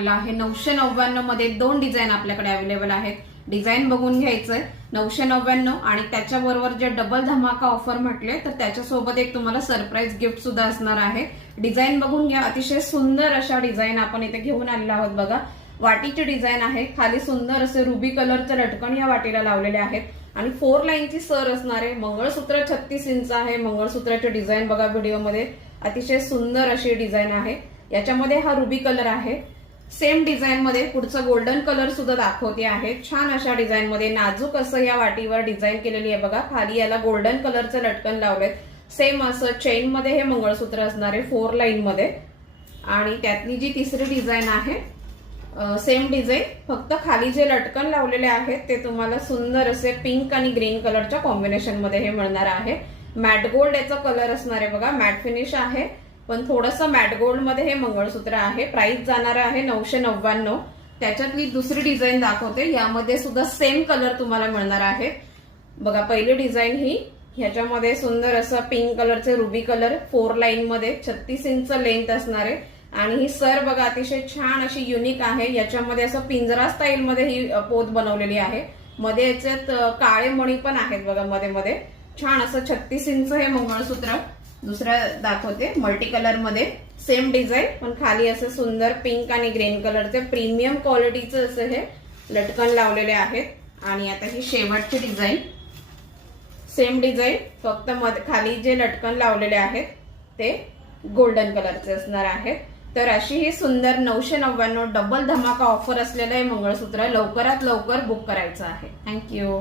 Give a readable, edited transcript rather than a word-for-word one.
आहे 999 मध्ये दोन डिझाईन आपल्याकडे अवेलेबल आहेत। डिझाईन बघून घ्यायचंय 999 आणि त्याच्याबरोबर जे डबल धमाका ऑफर म्हटले तर त्याच्यासोबत एक तुम्हाला सरप्राईज गिफ्ट सुद्धा असणार आहे। डिझाईन बघून घ्या, अतिशय सुंदर अशा डिझाईन आपण इथे घेऊन आलेलो आहोत। बघा, वाटीची डिझाईन आहे, खाली सुंदर असे रुबी कलरचे लटकन या वाटीला लावलेले आहेत आणि 4 लाईनची सर असणार आहे। मंगळसूत्र 36 इंच आहे। मंगळसूत्राची डिझाईन बघा व्हिडिओमध्ये, अतिशय सुंदर अशी डिझाईन आहे। याच्यामध्ये हा रुबी कलर आहे। सेम डिझाईन मध्ये पुढचं गोल्डन कलर सुद्धा दाखवते आहे। छान अशा डिझाईन मध्ये नाजूक असं या वाटीवर डिझाईन केलेली आहे। बघा, खाली याला गोल्डन कलरचं लटकन लावलेत। सेम असं चेन मध्ये हे मंगळसूत्र असणार आहे 4 लाईन मध्ये। आणि त्यातली जी तिसरी डिझाईन आहे सेम डिझाईन, फक्त खाली जे लटकन लावलेले आहेत ते तुम्हाला सुंदर असे पिंक आणि ग्रीन कलरच्या कॉम्बिनेशन मध्ये हे मिळणार आहे। मॅट गोल्ड याचा कलर असणार आहे। बघा, मॅट फिनिश आहे पण थोडंसं मॅट गोल्ड मध्ये हे मंगळसूत्र आहे। प्राइस जाणार आहे 999। त्याच्यातली दुसरी डिझाईन दाखवते, यामध्ये सुद्धा सेम कलर तुम्हाला मिळणार आहे। बघा, पहिली डिझाईन ही ह्याच्यामध्ये सुंदर असं पिंक कलरचे रुबी कलर 4 लाईन मध्ये 36 इंच लेंथ असणार आहे आणि ही सर बघा अतिशय छान अशी युनिक आहे। याच्यामध्ये असं पिंजरा स्टाईल मध्ये ही पोत बनवलेली आहे। मध्ये याच्यात काळे मणी पण आहेत बघा मध्ये मध्ये। छान असं 36 इंच हे मंगळसूत्र। दुसरा दाखवते मल्टी कलर मध्ये, सेम डिझाईन पण खाली असं सुंदर पिंक आणि ग्रीन कलरचे प्रीमियम क्वालिटीचे असे हे लटकन लावलेले आहेत। आणि आता ही शेवटची डिझाईन, सेम डिझाईन फक्त खाली जे लटकन लावलेले आहेत ते गोल्डन कलरचे असणार आहेत। तर अशी ही सुंदर 999 डबल धमाका ऑफर असलेलं हे मंगळसूत्र लवकरात लवकर बुक करायचं आहे। थँक्यू।